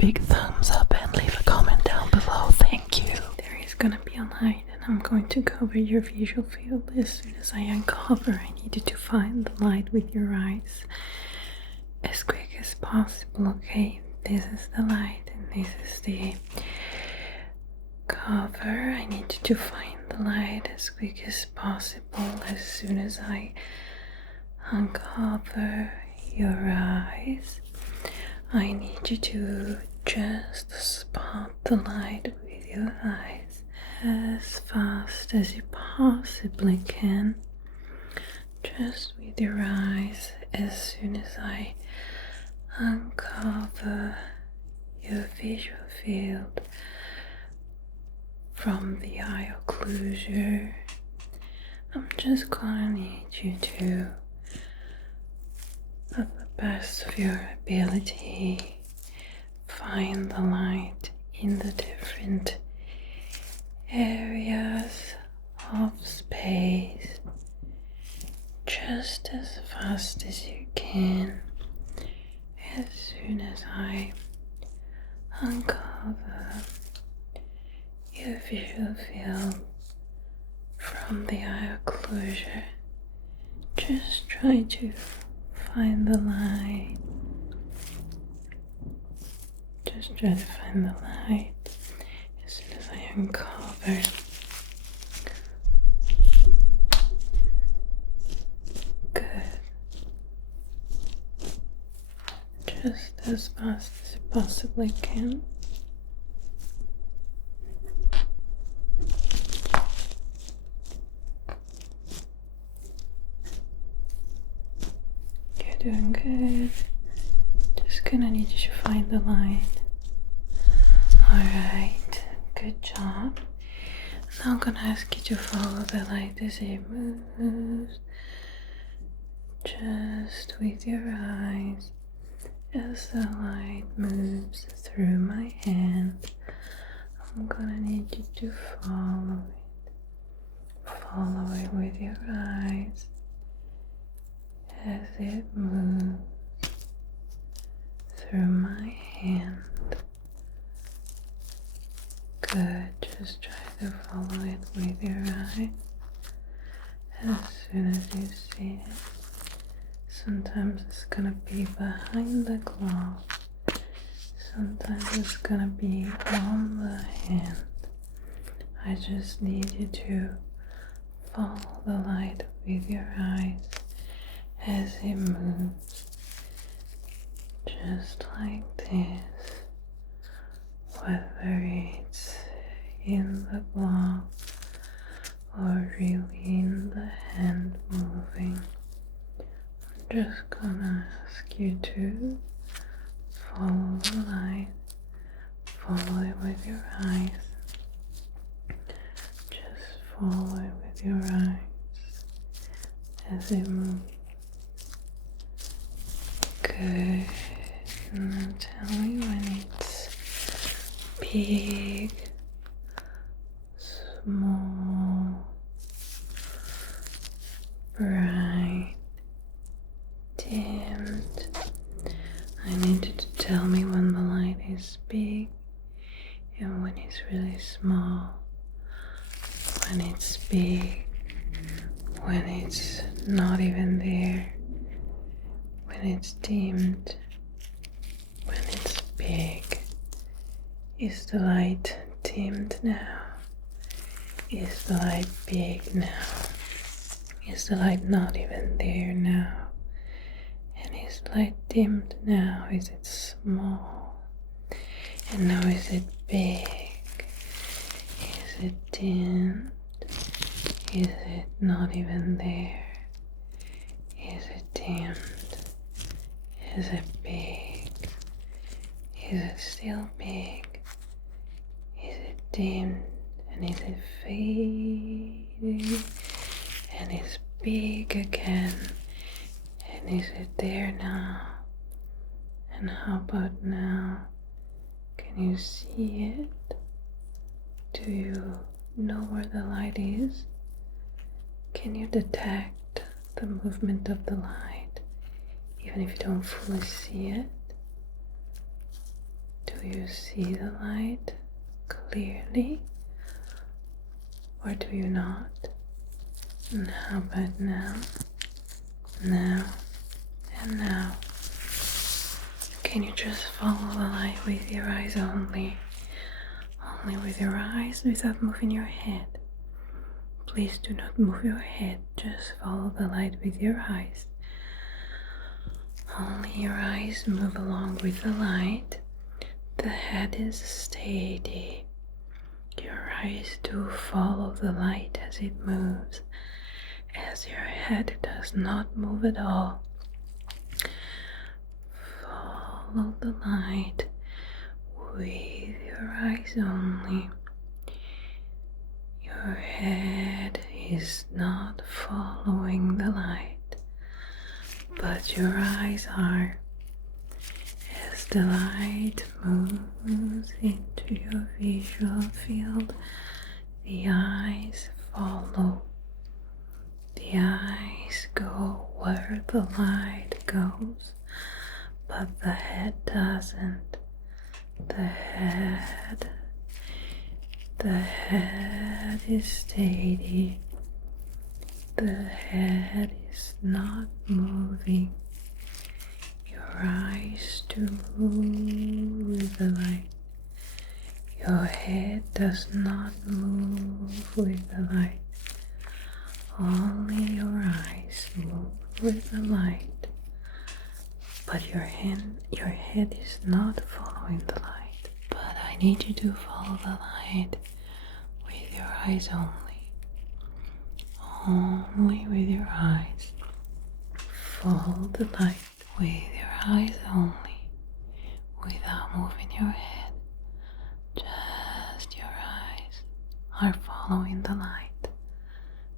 big thumbs up and leave a comment down below. Thank you. There is gonna be a light and I'm going to cover your visual field. As soon as I uncover, I need you to find the light with your eyes as quick as possible, okay? This is the light and this is the cover. I need you to find the light as quick as possible. As soon as I uncover your eyes, I need you to just spot the light with your eyes as fast as you possibly can. Just with your eyes. As soon as I uncover your visual field from the eye occlusion, I'm just gonna need you to, at the best of your ability, find the light in the different areas of space just as fast as you can. As soon as I uncover your visual field from the eye occlusion, just try to find the light. Just try to find the light as soon as I uncover. Good. Just as fast as you possibly can. You're doing good. Just gonna need you to find the light. Alright, good job. Now I'm gonna ask you to follow the light as it moves. Just with your eyes. As the light moves through my hand, I'm gonna need you to follow it. Follow it with your eyes as it moves through my hand. Good, just try to follow it with your eyes as soon as you see it. Sometimes it's gonna be behind the glove, sometimes it's gonna be on the hand. I just need you to follow the light with your eyes as it moves, just like this. Whether it's in the glove or really in the hand moving, I'm just gonna ask you to follow the light, follow it with your eyes, just follow it with your eyes as it moves. Good. Now tell me when it's big, small, bright, dimmed. I need you to tell me when the light is big and when it's really small, when it's big, when it's not even there, when it's dimmed, when it's big. Is the light dimmed now? Is the light big now? Is the light not even there now? And is the light dimmed now? Is it small? And now is it big? Is it dimmed? Is it not even there? Is it dimmed? Is it big? Is it still big? Is it dimmed? And is it fading? And it's big again? And is it there now? And how about now? Can you see it? Do you know where the light is? Can you detect the movement of the light, even if you don't fully see it? Do Do you see the light clearly, or do you not? And how about now? Now and now. Can you just follow the light with your eyes only? Only with your eyes without moving your head. Please do not move your head, just follow the light with your eyes. Only your eyes move along with the light. The head is steady. Your eyes do follow the light as it moves, as your head does not move at all. Follow the light with your eyes only. Your head is not following the light, but your eyes are. As the light moves into your visual field, the eyes follow. The eyes go where the light goes, but the head doesn't. The head is steady. The head is not moving. Your eyes do move with the light. Your head does not move with the light. Only your eyes move with the light. But your head is not following the light. But I need you to follow the light with your eyes only. Only with your eyes. Follow the light with your eyes only, without moving your head. Just your eyes are following the light.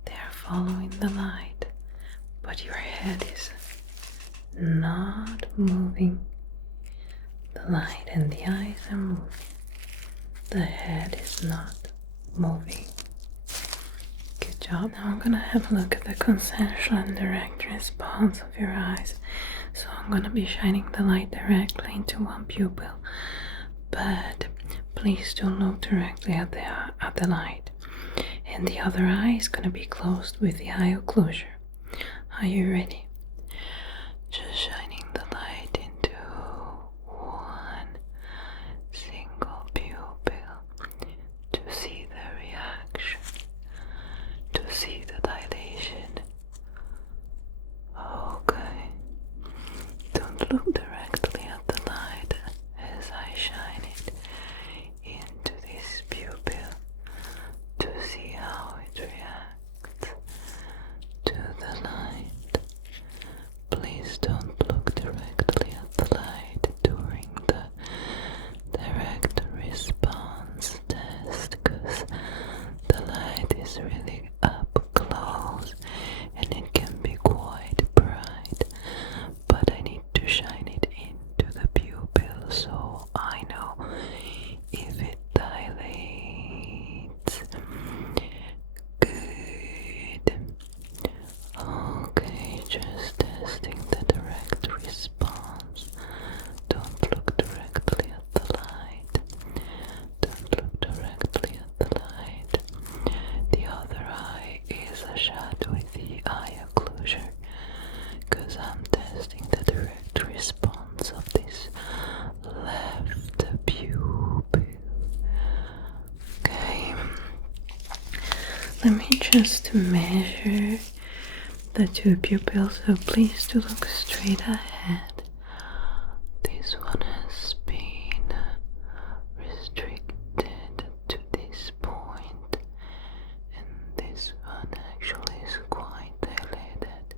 They are following the light, but your head is not moving. The light and the eyes are moving. The head is not moving. Good job. Now I'm gonna have a look at the consensual and direct response of your eyes. So I'm gonna be shining the light directly into one pupil, but please don't look directly at the light. And the other eye is gonna be closed with the eye occlusion. Are you ready? Just shining the light into one single pupil to see the reaction, to see the dilation. Okay. Don't look directly at the light as I shine it into this pupil to see how it reacts to the light. Please don't look directly at the light during the direct response test, because the light is really up close and it can be quite bright, but I need to shine it into the pupil so I know if it dilates. Good. Okay, just testing the direct response. Don't look directly at the light. Don't look directly at the light. The other eye is a shut with the eye occlusion, because I'm testing the direct response of this left pupil. Okay. Let me just measure the two pupils, so please do look straight ahead. This one has been restricted to this point, and this one actually is quite dilated.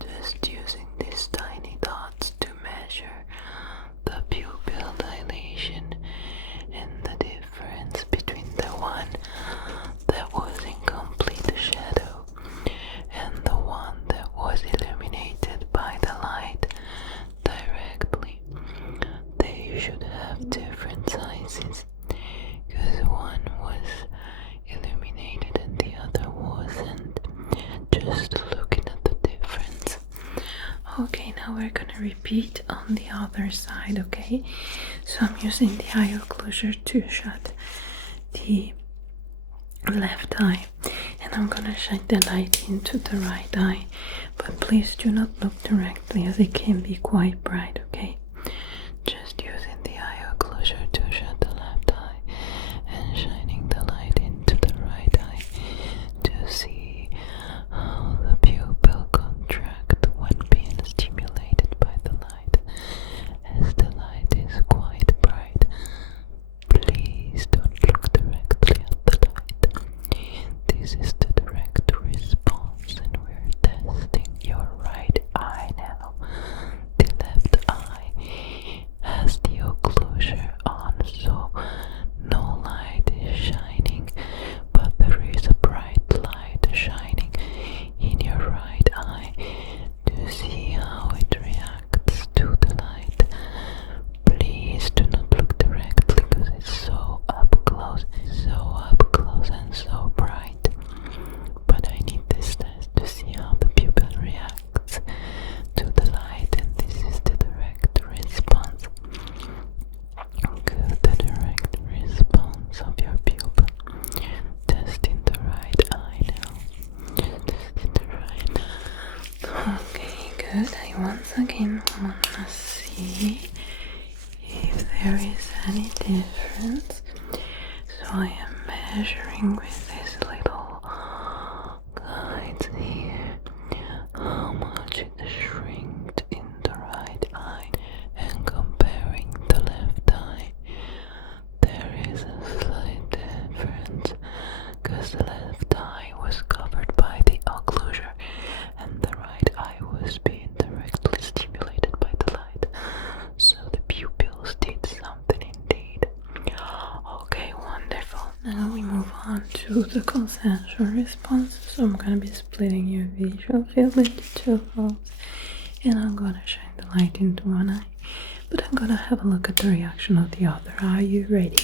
Just using these tiny dots to measure the pupil dilation and the difference between the one that was in complete shadow and the one that was illuminated by the light directly. They should have different sizes, because one was illuminated and the other wasn't. Just looking at the difference. Okay, now we're gonna repeat on the other side, okay? So I'm using the eye occlusion to shut the left eye, and I'm gonna shine the light into the right eye, but please do not look directly as it can be quite bright, okay? Just using the eye occlusion to shut the left eye and shining the light into the right eye to see how the pupil contract when being stimulated by the light. As the light is quite bright, please don't look directly at the light. This is the direct response, and we're testing your right eye now. The left eye has the occlusion on, so no light is shining, but there is a bright light shining in your right eye to see how it reacts to the light. Please do not look directly because it's so up close and so bright. But I need this test to see how the pupil reacts to the light, and this is the direct response. Good, the direct response of your pupil. Testing the right eye now. Testing the right eye. Okay, good. I once again wanna see if there is any difference. So I am measuring with this little guides here how much it shrinked in the right eye, and comparing the left eye, there is a slight difference because the left eye was covered by the occlusion and the right eye was being directly stimulated by the light. So the pupils did something indeed. Okay, wonderful. Now we move on to the consensual response. So I'm gonna be splitting your visual field into two halves, and I'm gonna shine the light into one eye, but I'm gonna have a look at the reaction of the other. Are you ready?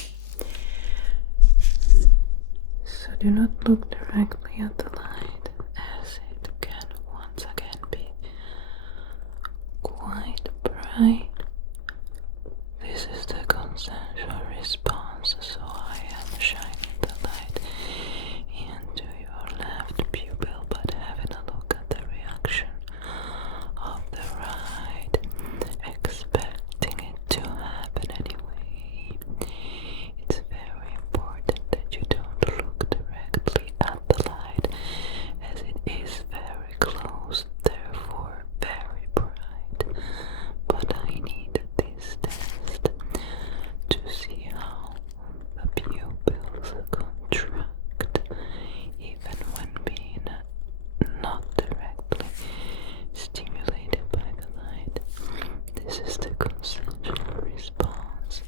So do not look directly at the light, as it can once again be quite bright. This is the consensual response, so I am shining the light into your left pupil, but having a look at the reaction of the right, expecting it to happen anyway. It's very important that you don't look directly at the light, as it is very close, therefore very bright. But I need this test to see how the pupils contract even when being not directly stimulated by the light. This is the consensual response,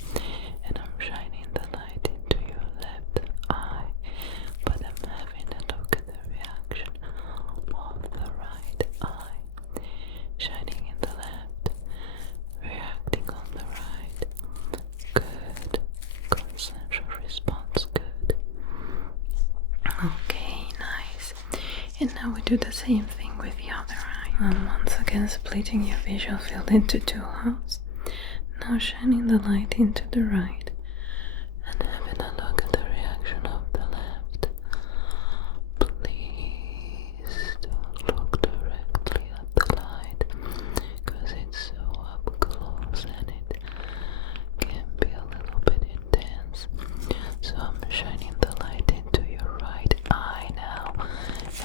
and I'm shining the light into your left eye, but I'm having a look at the reaction of the right eye, shining in the left, reacting on the right. Good. Consensual response. Good. Okay, nice. And now we do the same thing with the other eye. I'm once again splitting your visual field into two halves. Now shining the light into the right and having a look at the reaction of the left. Please don't look directly at the light because it's so up close and it can be a little bit intense. So I'm shining the light into your right eye now,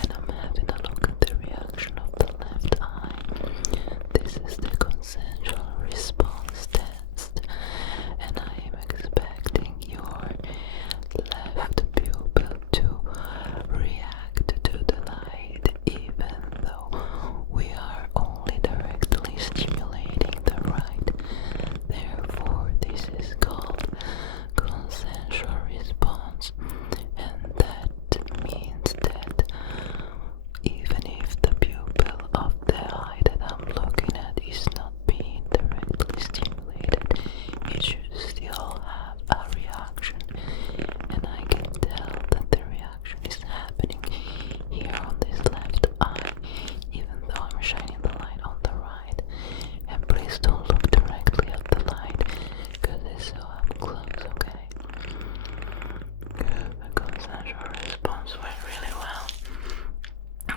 and I'm having a look at the reaction of the left eye. This is the consensual response test, and I am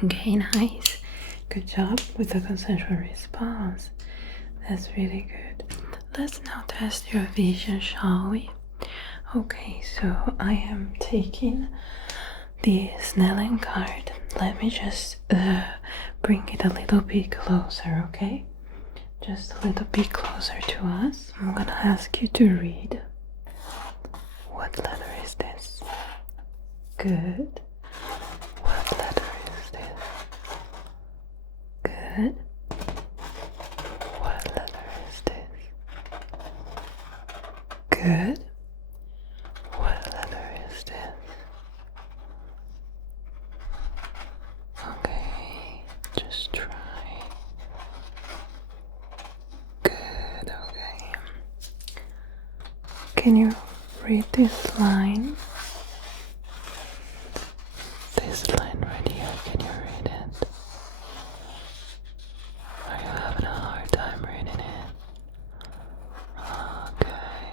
Okay, nice. Good job with the consensual response. That's really good. Let's now test your vision, shall we? Okay, so I am taking the Snellen card. Let me just bring it a little bit closer, okay? Just a little bit closer to us. I'm gonna ask you to read. What letter is this? Good. What letter is this? Good. What letter is this? Good. What letter is this? Okay, just try. Good, okay. Can you read this line? This line right here, can you read it? Are you having a hard time reading it? Okay,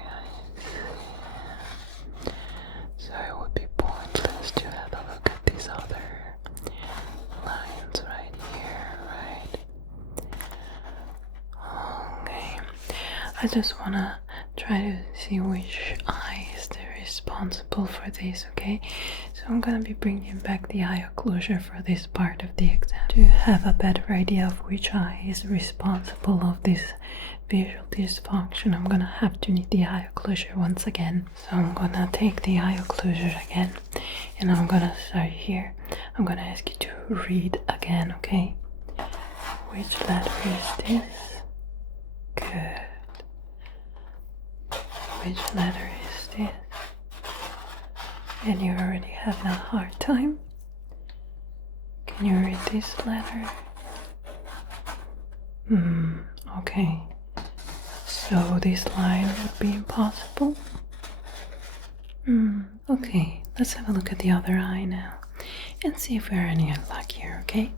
I see. So it would be pointless to have a look at these other lines right here, right? Okay. I just wanna try to see which eye is the responsible for this, okay? So I'm gonna be bringing back the eye occlusion for this part of the exam to have a better idea of which eye is responsible of this visual dysfunction. I'm gonna have to need the eye occlusion once again. So I'm gonna take the eye occlusion again and I'm gonna start here. I'm gonna ask you to read again, okay? Which letter is this? Good. Which letter is this? And you're already having a hard time? Can you read this letter? Okay. So this line would be impossible? Okay. Let's have a look at the other eye now and see if we're any luckier, okay?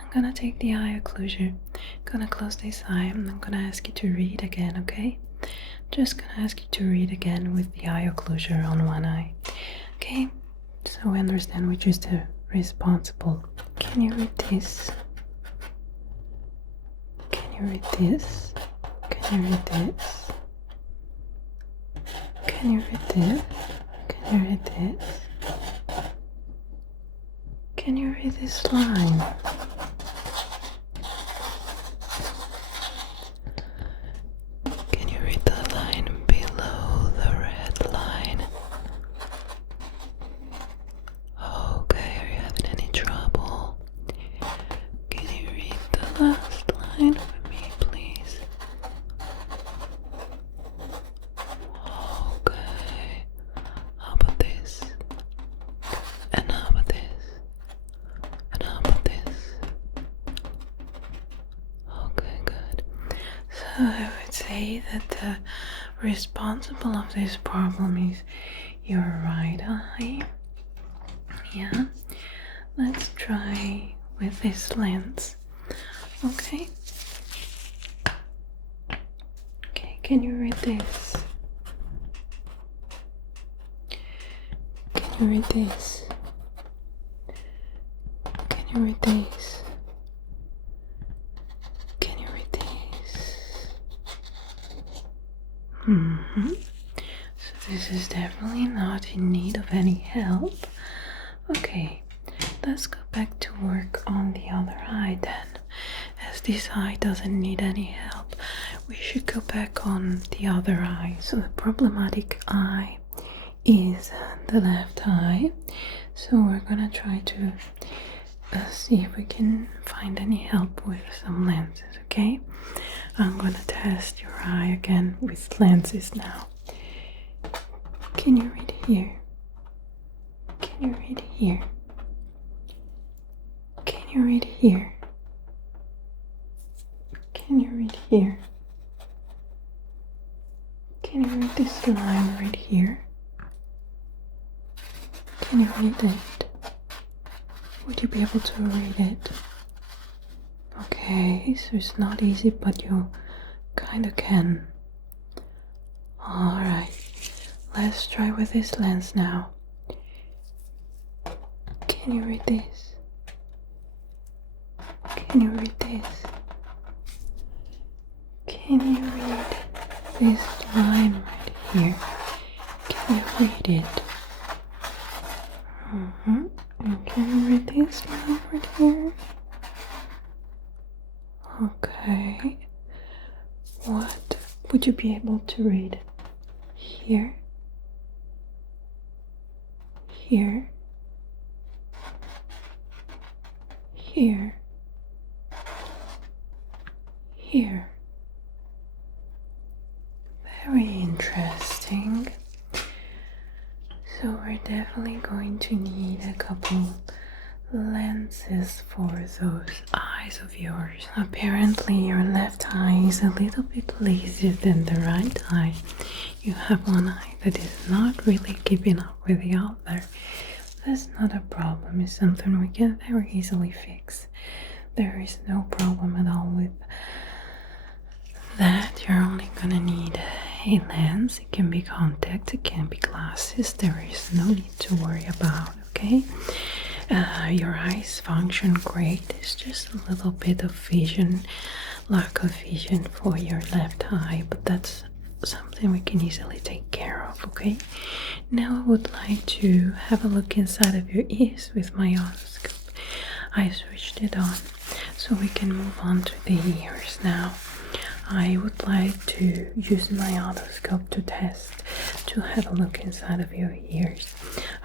I'm gonna take the eye occlusion, gonna close this eye, and I'm gonna ask you to read again, okay? Just gonna ask you to read again with the eye occlusion on one eye. Okay, so we understand which is the responsible. Can you read this? Can you read this? Can you read this? Can you read this? Can you read this? Can you read this line? Can you read the line below the red line? Okay, are you having any trouble? Can you read the last line for me, please? Okay. How about this? And how about this? And how about this? Okay, good. So I would say that the responsible of this problem is your right eye. Yeah. Let's try with this lens. Okay. Okay, can you read this? Can you read this? Can you read this? Can you read this? So this is definitely not in need of any help. Okay, let's go back to work on the other eye then. As this eye doesn't need any help, we should go back on the other eye. So the problematic eye is the left eye. So we're gonna try to see if we can find any help with some lenses, okay? I'm gonna test your eye again with lenses now. Can you read here? Can you read here? Can you read here? Can you read here? Can you read this line right here? Can you read it? Would you be able to read it? Okay, so it's not easy, but you kinda can. Alright, let's try with this lens now. Can you read this? Can you read this? Can you read this line right here? Can you read it? And can you read this line right here? Okay. What would you be able to read? Here? Here? Here? Here? Very interesting. So we're definitely going to need a couple lenses for those eyes of yours. Apparently your left eye is a little bit lazier than the right eye. You have one eye that is not really keeping up with the other. That's not a problem. It's something we can very easily fix. There is no problem at all with that. You're only gonna need a lens. It can be contact, it can be glasses. There is no need to worry about, okay? Your eyes function great. It's just a little bit of vision, lack of vision for your left eye, but that's something we can easily take care of, okay? Now I would like to have a look inside of your ears with my otoscope. I switched it on so we can move on to the ears now. I would like to use my otoscope to test, to have a look inside of your ears.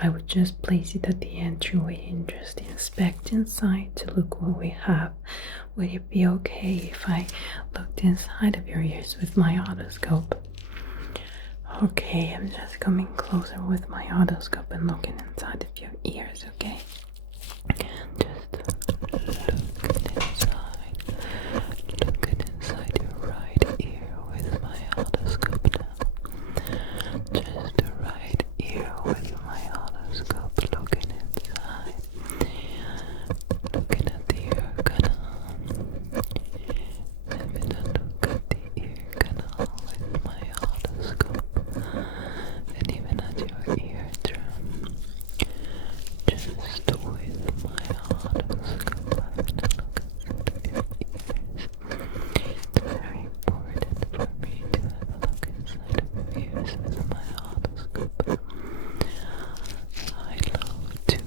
I would just place it at the entryway and just inspect inside to look what we have. Would it be okay if I looked inside of your ears with my otoscope? Okay, I'm just coming closer with my otoscope and looking inside of your ears, okay? Just look inside. Look inside your right ear with my otoscope now. Just the right ear with my otoscope, looking inside. Looking at the ear canal. Having a look at the ear canal with my otoscope. And even at your eardrum. Just with my otoscope, having a look inside of your ears. It's very important for me to have a look inside of your ears with my otoscope. I love to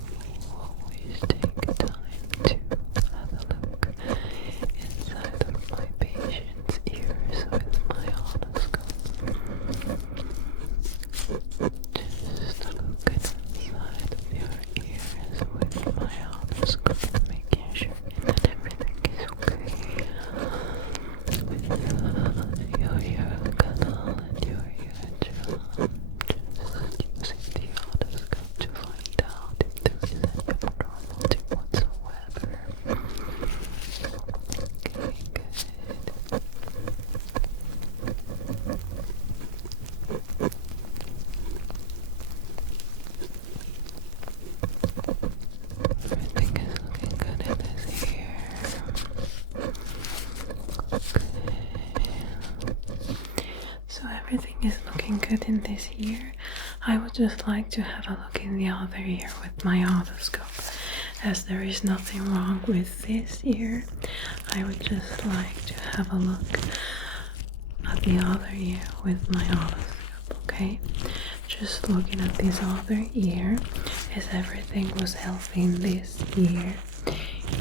always take time to have a look inside of my patient's ears with my otoscope. Just looking inside of your ears with my otoscope, making sure that everything is okay with your ear canal and your eardrum. Just using the otoscope to find out if there is any abnormality whatsoever. Okay, good. Everything is looking good in this ear. Okay. So everything is looking good in this ear. I would just like to have a look in the other ear with my otoscope. As there is nothing wrong with this ear, I would just like to have a look at the other ear with my otoscope, okay? Just looking at this other ear, as everything was healthy in this ear.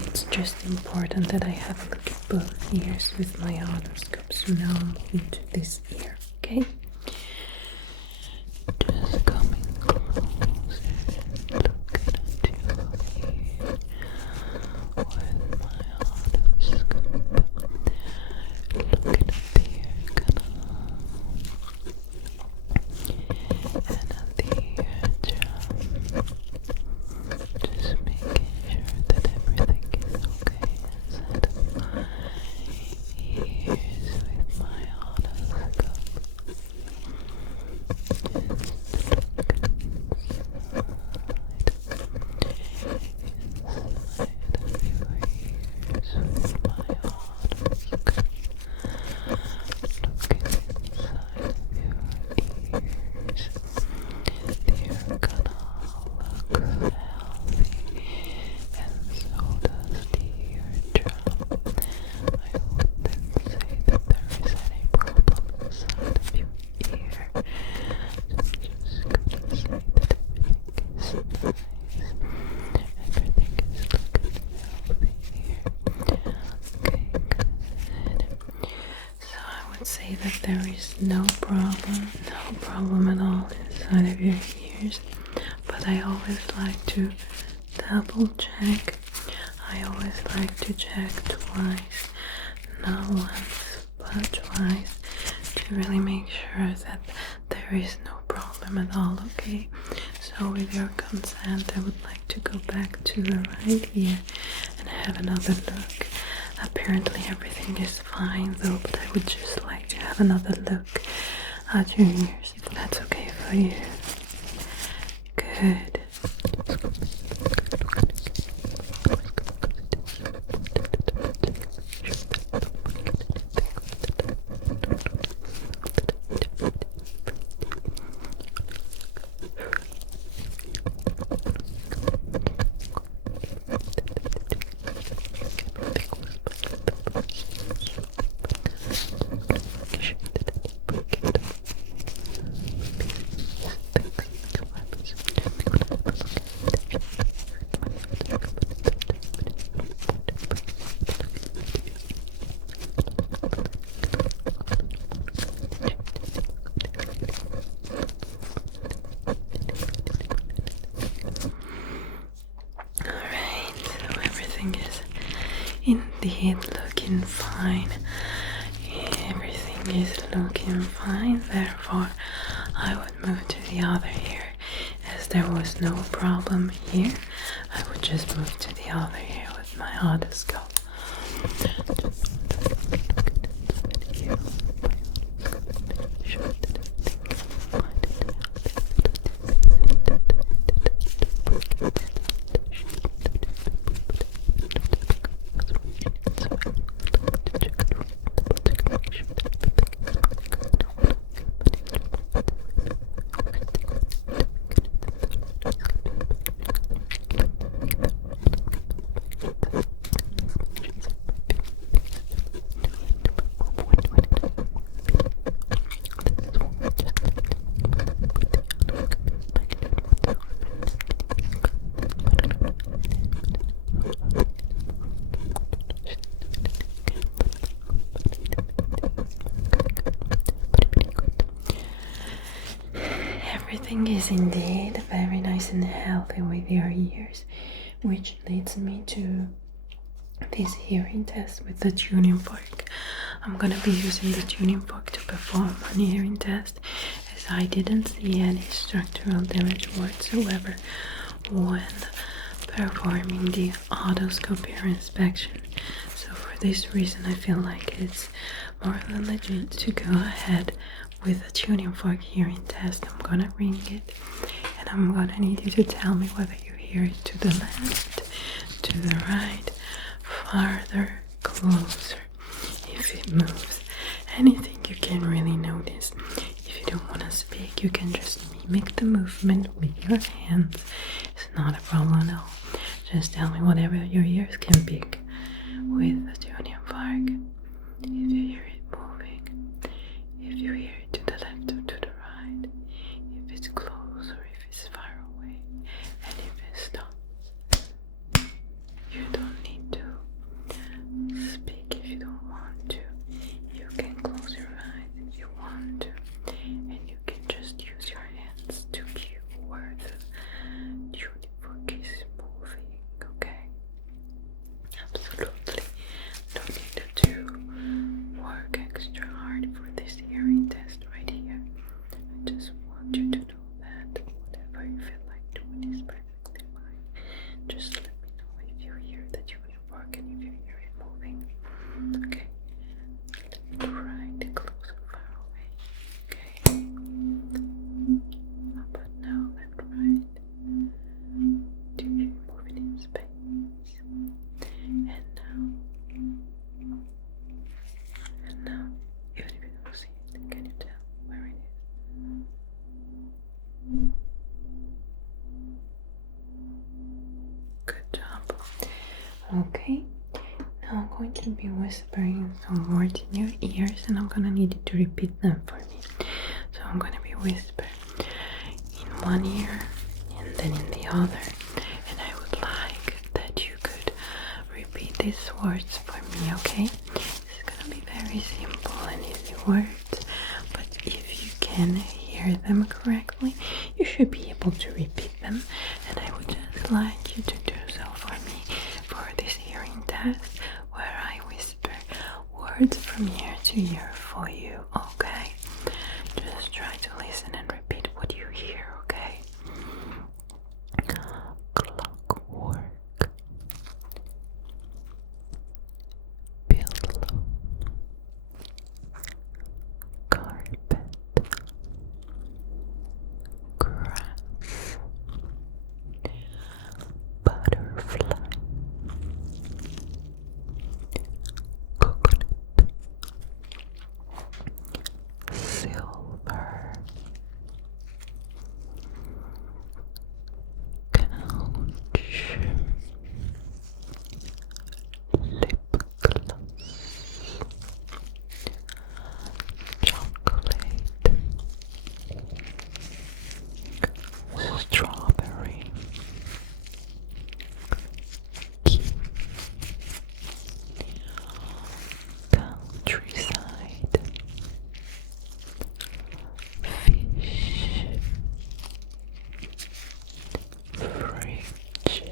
It's just important that I have a look at both ears with my otoscope. So now I'm moving to this ear, okay? Just coming closer, looking at your ear with my otoscope. Looking at the ear canal and at the eardrum. Just making sure that everything is okay inside of my ears with my otoscope. no problem at all inside of your ears, but I always like to double check. I always like to check twice, not once, but twice, to really make sure that there is no problem at all, okay? So with your consent, I would like to go back to the right ear and have another look. Apparently everything is fine though, but I would just like to have another look at your ears, if that's okay for you. Good. Indeed looking fine. Everything is looking fine, therefore I would move to the other ear. As there was no problem here, I would just move to the other ear with my otoscope. Everything is indeed very nice and healthy with your ears, which leads me to this hearing test with the tuning fork. I'm gonna be using the tuning fork to perform an hearing test, as I didn't see any structural damage whatsoever when performing the otoscope ear inspection. So for this reason, I feel like it's more than legit to go ahead with the tuning fork hearing test. I'm gonna ring it, and I'm gonna need you to tell me whether you hear it to the left, to the right, farther, closer, if it moves, anything you can really notice. If you don't want to speak, you can just mimic the movement with your hands. It's not a problem at all. Just tell me whatever your ears can pick with the tuning fork. If you hear it moving, if you hear it to the left or to the right, if it's close or if it's far away, and if it stops. You don't need to speak if you don't want to. You can close your eyes if you want to, and you can just use your hands to cue where the tuning fork is moving, okay? Absolutely no need to work extra hard for this hearing test right here. I just want you to know that whatever you feel like doing is perfectly fine. Just let me know if you hear the tuning fork and if you hear it moving. Okay? Right, close and far away. Okay? Up and now, left, right. Do you move it in space? And now, even if you don't see it, can you tell where it is? Good job. Okay, now I'm going to be whispering some words in your ears, and I'm gonna need you to repeat them for me. So I'm gonna be whispering in one ear and then in the other, and I would like that you could repeat these words for me, okay? It's gonna be very simple and easy words, but if you can hear hear them correctly, you should be able to repeat them, and I would just like you to do so for me for this hearing test where I whisper words from ear to ear for you, okay? Just try to listen and repeat what you hear, okay? Clockwork, pillow, carpet, grass, butterfly, coconut, silver, couch, lip gloss, chocolate, strawberry, key, countryside, fish, fridge,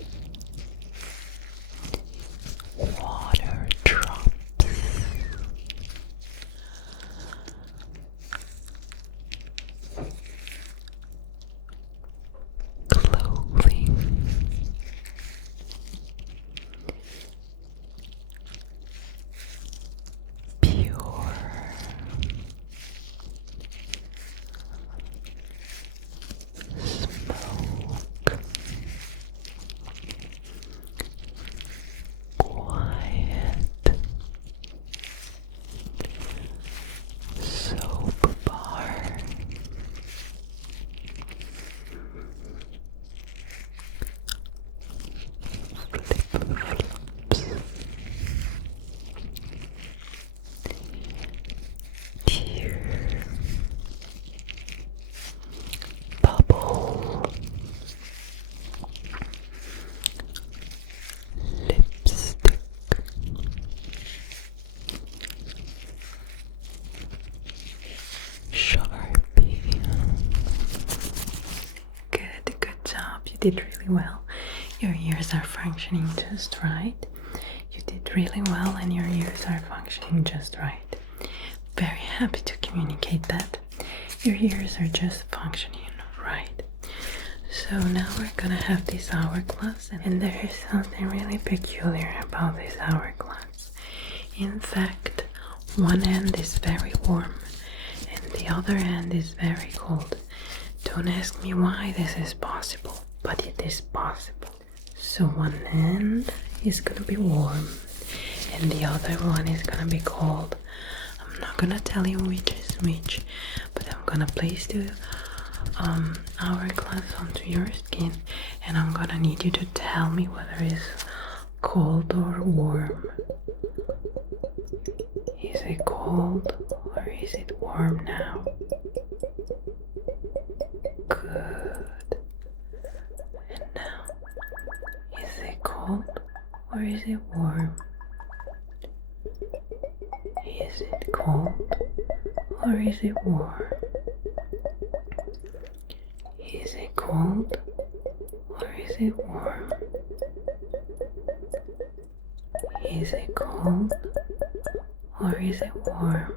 water drops, clothing, pure, smoke, quiet, soap bar, flip-flops, tear, bubble, lipstick, Sharpie. Good job. You did really well. Your ears are functioning just right. You did really well, and your ears are functioning just right. Very happy to communicate that. Your ears are just functioning right. So now we're gonna have this hourglass, and there is something really peculiar about this hourglass. In fact, one end is very warm and the other end is very cold. Don't ask me why this is possible, but it is possible. So one end is gonna be warm and the other one is gonna be cold. I'm not gonna tell you which is which, but I'm gonna place the hourglass onto your skin, and I'm gonna need you to tell me whether it's cold or warm. Is it cold or is it warm now? Good. And now, is it cold or is it warm? Is it cold or is it warm? Is it cold or is it warm? Is it cold or is it warm?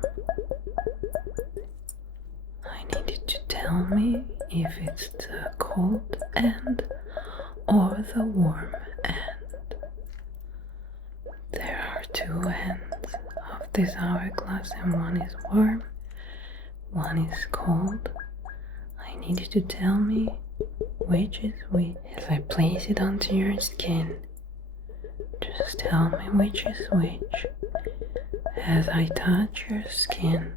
I need you to tell me if it's the cold end or the warm end. There are two ends of this hourglass, and one is warm, one is cold. I need you to tell me which is which. As I place it onto your skin, just tell me which is which. As I touch your skin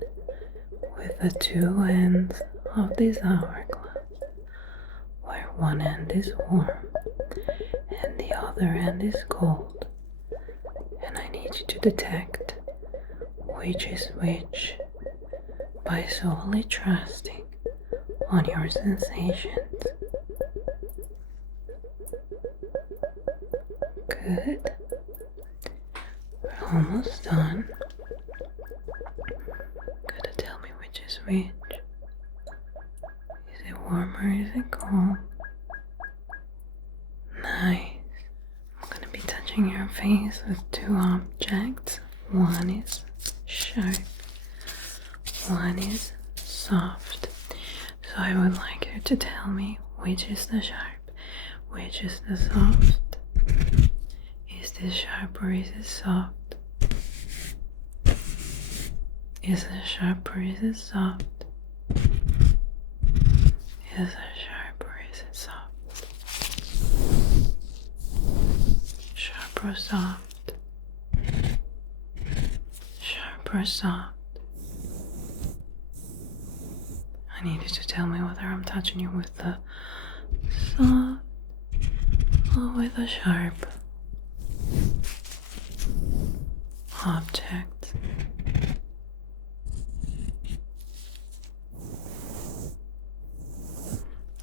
with the two ends of this hourglass, where one end is warm and the other end is cold, and I need you to detect which is which by solely trusting on your sensations. Good. We're almost done. Gotta tell me which is which. warm or is it cold? Nice. I'm gonna be touching your face with two objects. One is sharp, one is soft. So I would like you to tell me which is the sharp, which is the soft. Is this sharp or is it soft? Is it sharp or is it soft? Is it sharp or is it soft? Sharp or soft? Sharp or soft? I need you to tell me whether I'm touching you with the soft or with a sharp object.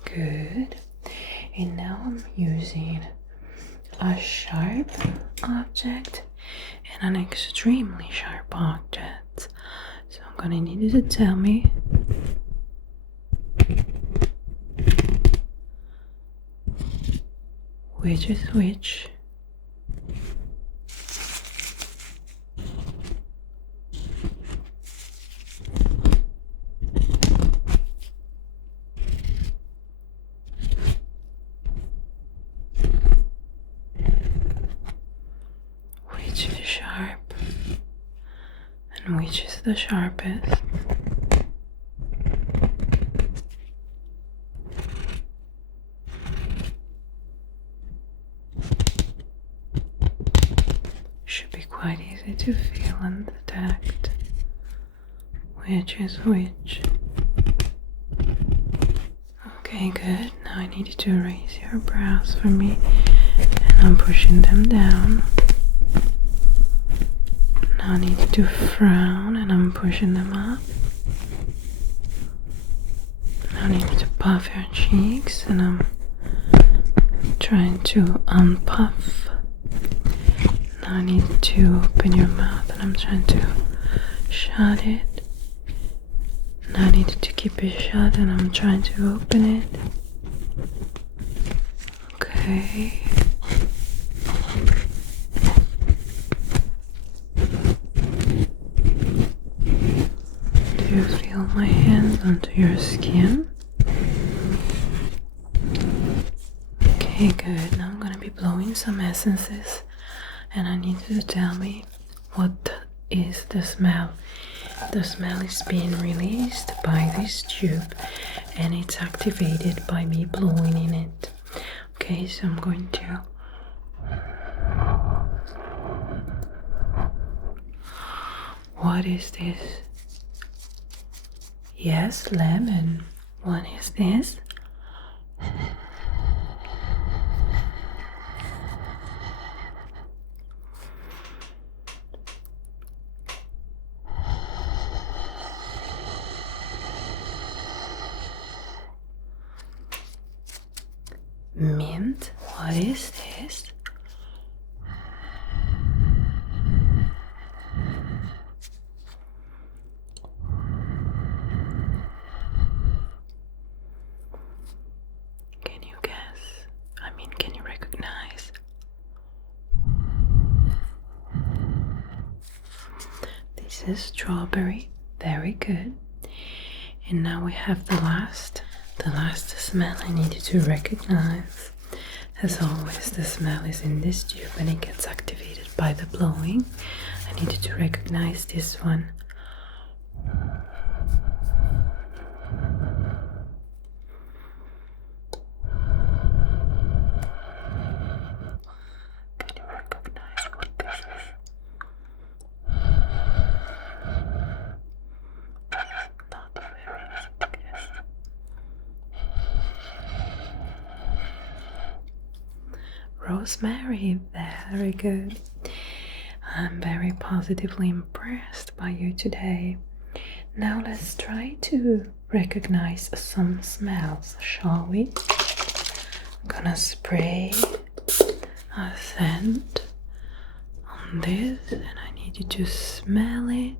Good. And now I'm using a sharp object and an extremely sharp object. So I'm gonna need you to tell me which is which. Which is sharp and which is the sharpest. Should be quite easy to feel and detect which is which. Okay, good. Now I need you to raise your brows for me, and I'm pushing them down. Now I need you to frown, and I'm pushing them up. Now I need you to puff your cheeks, and I'm trying to unpuff. Now I need you to open your mouth, and I'm trying to shut it. Now I need you to keep it shut, and I'm trying to open it. Okay. Do you feel my hands onto your skin? Okay, good. Now I'm gonna be blowing some essences, and I need you to tell me what is the smell. The smell is being released by this tube, and it's activated by me blowing in it. Okay, so I'm going to what is this? Yes, lemon. What is this? Mint. What is this? Can you guess? Can you recognize? This is strawberry. Very good. And now we have the last smell I need you to recognize. As always, the smell is in this tube and it gets activated by the blowing. I need you to recognize this one. Can you recognize what this is? Not very easy to guess. Rosemary, very good. I'm very positively impressed by you today. Now let's try to recognize some smells, shall we? I'm gonna spray a scent on this, and I need you to smell it.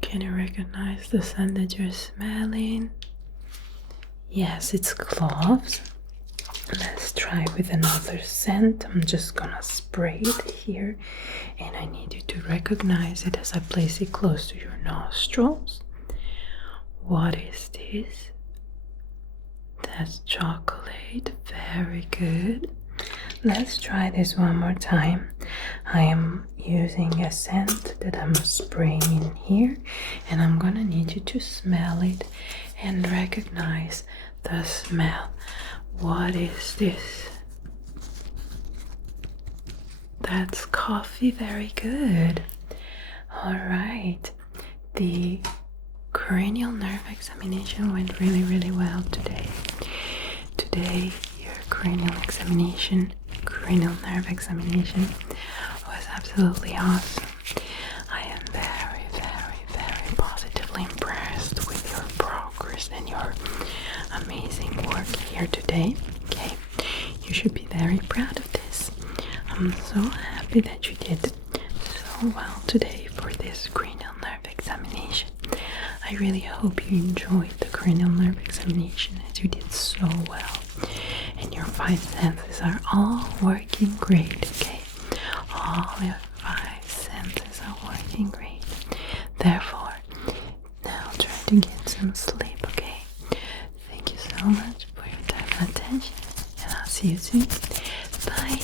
Can you recognize the scent that you're smelling? Yes, it's cloves. Let's try with another scent. I'm just gonna spray it here, and I need you to recognize it as I place it close to your nostrils. What is this? That's chocolate. Very good. Let's try this one more time. I am using a scent that I'm spraying in here, and I'm gonna need you to smell it and recognize the smell. What is this? That's coffee. Very good. All right. The cranial nerve examination went really, really well today. Today, your cranial nerve examination was absolutely awesome. I am very, very, very positively impressed with your progress and your amazing work here today. Okay, you should be very proud of this. I'm so happy that you did so well today for this cranial nerve examination. I really hope you enjoyed the cranial nerve examination as you did so well. And your 5 senses are all working great, okay? All your 5 senses are working great. Therefore, now try to get some sleep, okay? Thank you so much for your time and attention, and I'll see you soon. Bye!